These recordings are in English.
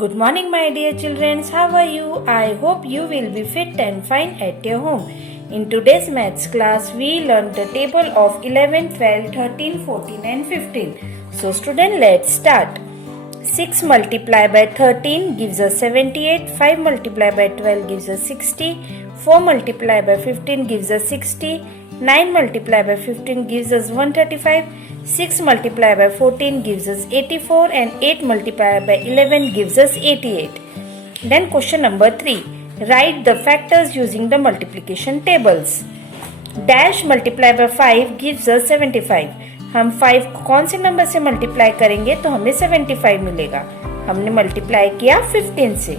Good morning, my dear children. How are you? I hope you will be fit and fine at your home. In today's maths class, we learned the table of 11, 12, 13, 14 and 15. So student, let's start. 6 multiplied by 13 gives us 78. 5 multiplied by 12 gives us 60. 4 multiplied by 15 gives us 60. 9 multiplied by 15 gives us 135. 6 multiplied by 14 gives us 84 and 8 multiplied by 11 gives us 88. Then question number 3. Write the factors using the multiplication tables. Dash multiplied by 5 gives us 75. हम 5 को कौन से number से multiply करेंगे तो हमें 75 मिलेगा. हमने मल्टीप्लाई किया 15 से.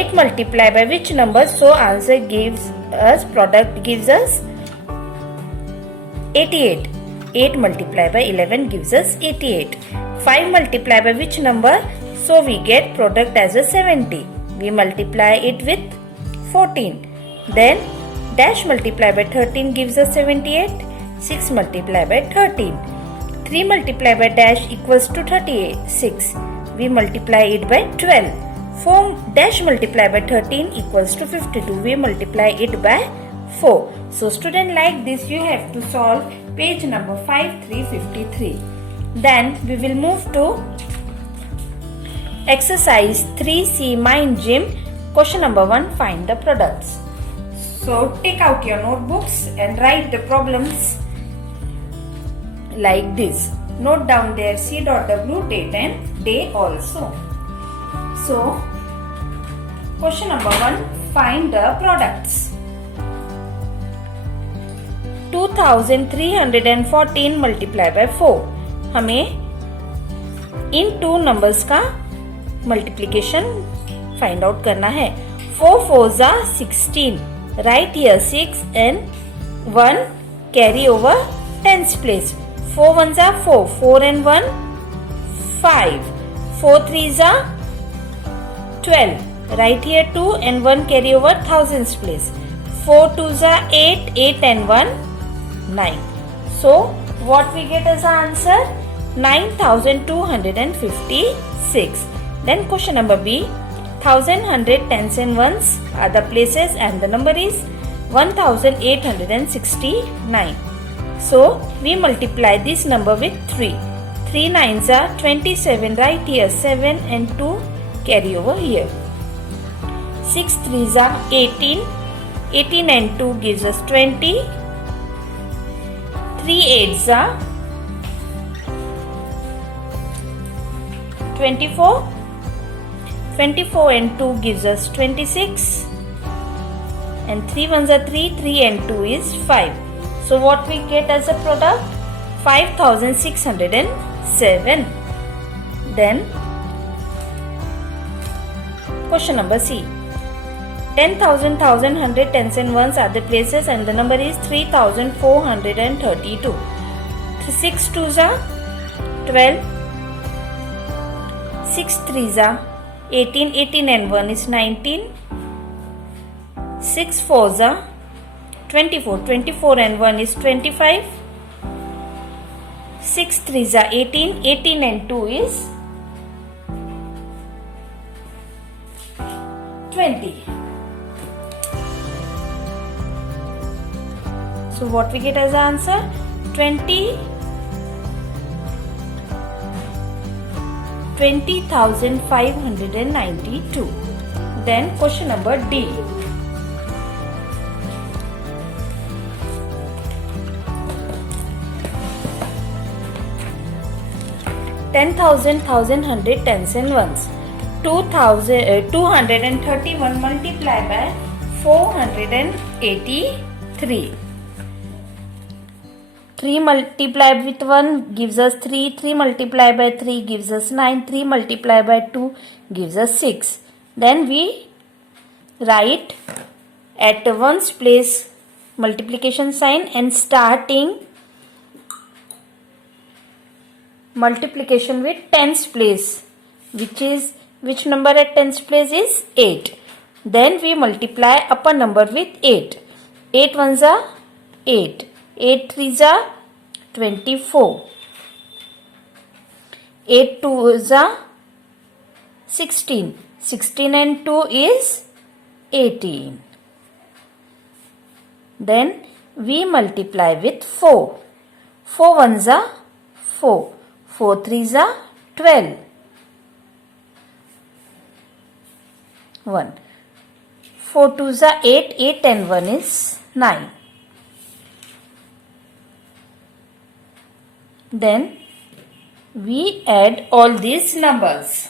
8 multiplied by which number? So answer gives us, product gives us 88. 8 multiplied by 11 gives us 88. 5 multiplied by which number? So we get product as a 70. We multiply it with 14. Then dash multiplied by 13 gives us 78. 6 multiplied by 13. 3 multiplied by dash equals to 36. We multiply it by 12. 4 dash multiplied by 13 equals to 52. We multiply it by 4. So student, like this you have to solve page number 5353. Then we will move to exercise 3C mind gym. Question number 1, find the products. So take out your notebooks and write the problems like this. Note down there C.W, date and day also. So question number 1, find the products. 2314 multiplied by 4. हमें इन 2 numbers का multiplication find out करना है. 4 4s are 16. Write here 6 and 1 carry over tens place. 4 1s are 4. 4 and 1 5. 4 3s are 12. Write here 2 and 1 carry over thousands place. 4 2s are 8. 8 and 1 9. So what we get as an answer? 9256. Then question number B. 1000, 100, tens and ones are the places and the number is 1869. So we multiply this number with 3. 3 9s are 27. Right here 7 and 2 carry over here. 6 3s are 18. 18 and 2 gives us 20. 3 8s are 24. 24 and 2 gives us 26. And 3 1s are 3. 3 and 2 is 5. So what we get as a product? 5607. Then question number C. 10,000, 1,100, tens and ones are the places and the number is 3,432. 6 2s are 12. 6 3s are 18. 18 and 1 is 19. 6 4s are 24. 24 and 1 is 25. 6 3s are 18. 18 and 2 is 20. So what we get as the answer? 20,592. Then question number D. 10,000, 1,100, tens and ones. 231 multiplied by 483. 3 multiplied with 1 gives us 3. 3 multiplied by 3 gives us 9. 3 multiplied by 2 gives us 6. Then we write at ones place multiplication sign and starting multiplication with tens place, which number at tens place is 8. Then we multiply upper number with 8. 8 1s are 8. 8 3s are 24. 8 2s are 16. 16 and 2 is 18. Then we multiply with 4. 4 ones are 4. 4 threes are 12. 1. 4 twos are 8. 8 and 1 is 9. Then we add all these numbers.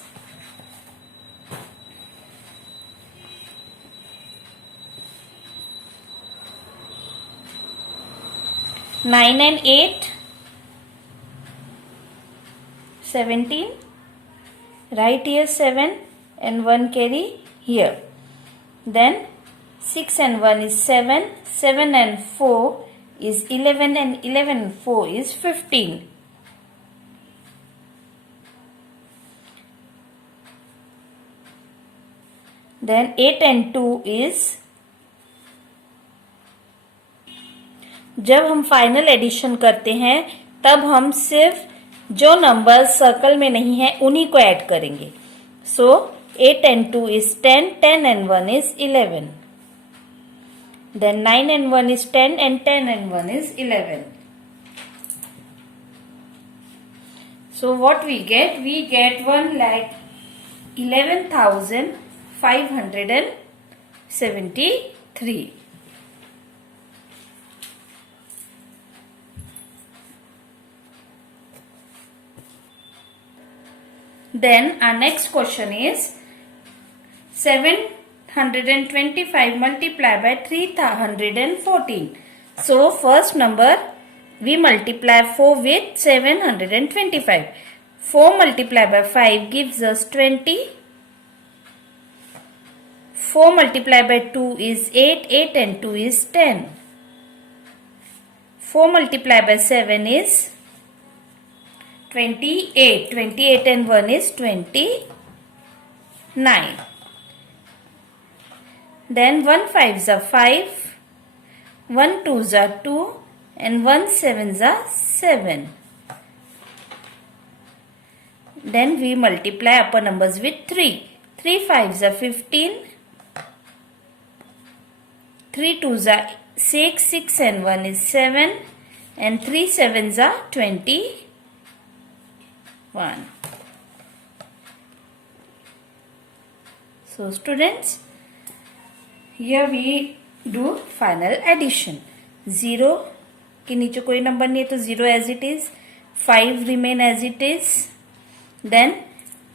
9 and 8, 17. Write here 7 and 1 carry here. Then 6 and 1 is 7. 7 and 4 is 11 and 11 and 4 is 15. Then 8 and 2 is, जब हम final addition करते हैं तब हम सिर्फ जो number circle में नहीं है उन्हीं को ऐड करेंगे. सो 8 and 2 is 10. 10 and 1 is 11. Then 9 and 1 is 10 and 10 and 1 is 11. So what we get? We get 1,11,573. Then our next question is 725 multiplied by 314. So first number we multiply 4 with 725. 4 multiplied by 5 gives us 20. 4 multiplied by 2 is 8. 8 and 2 is 10. 4 multiplied by 7 is 28. 28 and 1 is 29. Then 1 5s are 5. 1 2s are 2. And 1 7s are 7. Then we multiply upper numbers with 3. 3 5s are 15. 3 2s are 6. 6 and 1 is 7. And 3 7s are 21. So students, here we do final addition. 0 के नीचे कोई number नहीं है तो 0 as it is. 5 remain as it is. Then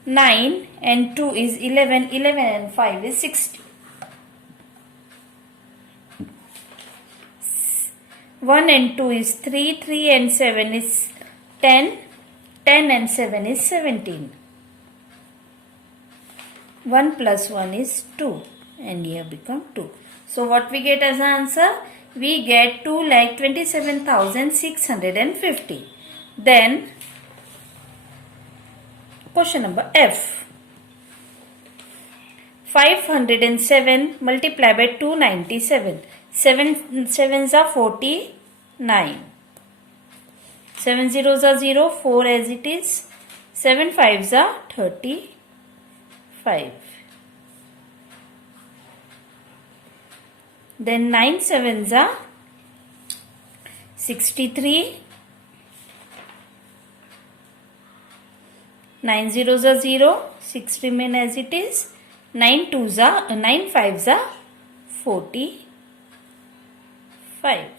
9 and 2 is 11. 11 and 5 is 60. 1 and 2 is 3. 3 and 7 is 10. 10 and 7 is 17. 1 plus 1 is 2. And here become 2. So what we get as answer? We get 2,27,650. Then question number F. 507 multiplied by 297. 7 sevens are 49. 7 zeros are 0. 4 as it is. 7 5s are 35. Then 9 sevens are 63. 9 zeros are 0. 6 remain as it is. 9 5s are 45.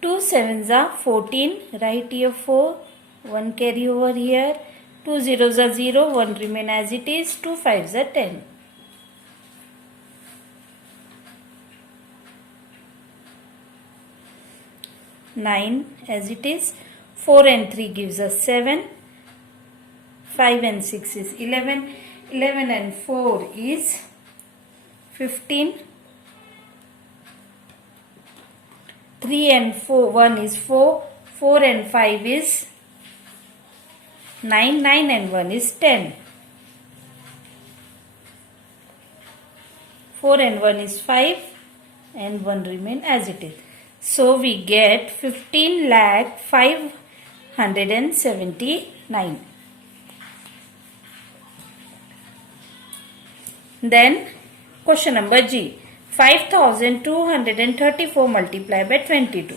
2 sevens are 14. Write here 4. 1 carry over here. 2 zeros are 0. 1 remain as it is. 2 5s are 10. 9 as it is. 4 and 3 gives us 7. 5 and 6 is 11. 11 and 4 is 15. 3 and 1 is 4. 4 and 5 is 9. 9 and 1 is 10. 4 and 1 is 5 and 1 remain as it is. So we get 15,579. Then question number G. 5234 multiplied by 22.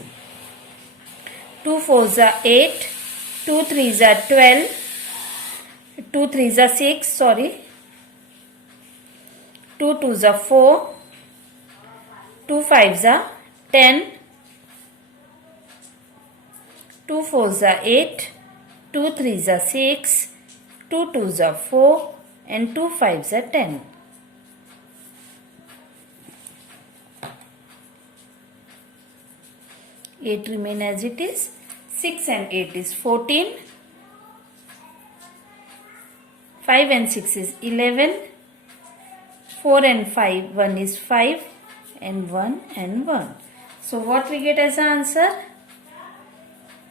2 4s are 8. 2 3s are 12. 2 3s are 6. Sorry. 2 2s are 4. 2 5s are 10. 2 4s are 8. 2 3s are 6. 2 2s are 4. And 2 5s are 10. 8 remain as it is. 6 and 8 is 14. 5 and 6 is 11. 4 and 5, 1 is 5. And 1 and 1. So what we get as answer?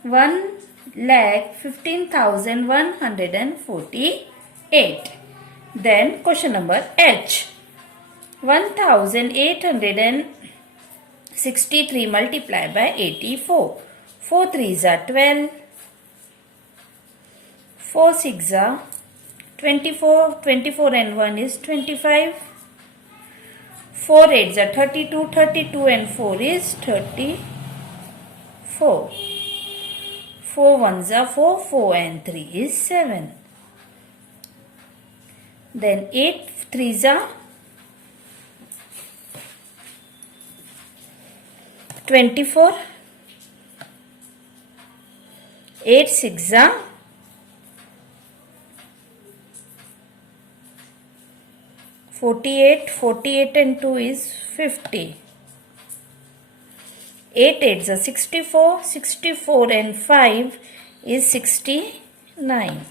1,15,148. Then question number H. 1,863 multiplied by 84. 4 3s are 12. 4 6s are 24. 24 and 1 is 25. 4 8s are 32. 32 and 4 is 34. 4 1s are 4. 4 and 3 is 7. Then 8 3s are 24. 8 6s are 48. 48 and 2 is 50. 8 8s are 64. 64 and 5 is 69.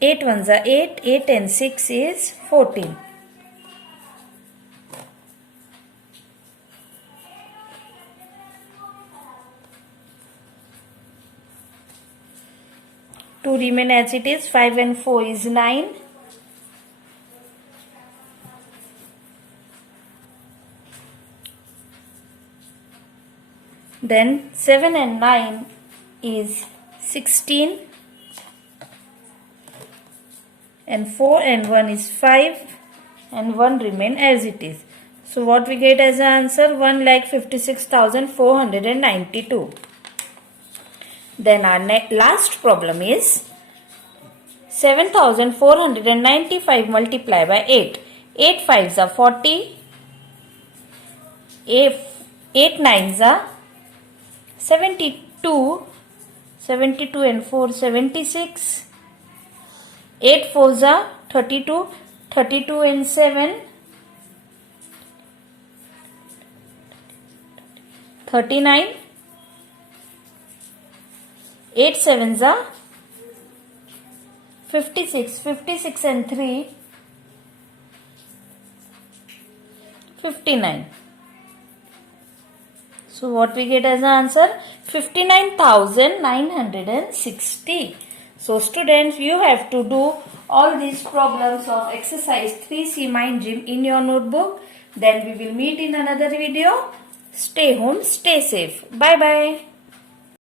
8 1s are 8. 8 and 6 is 14. Two remain as it is. 5 and 4 is 9. Then 7 and 9 is 16. And 4 and 1 is 5. And 1 remain as it is. So what we get as answer? 1,56,492. Then our last problem is 7,495 multiplied by 8. 8 5s are 40. 8 9s are 72. 72 and 4 76. 8 4s are 32. 32 and 7 39. 8 7s are 56. 56 and 3 59. So what we get as an answer? 59,960. So students, you have to do all these problems of exercise 3C Mind Gym in your notebook. Then we will meet in another video. Stay home, stay safe. Bye bye.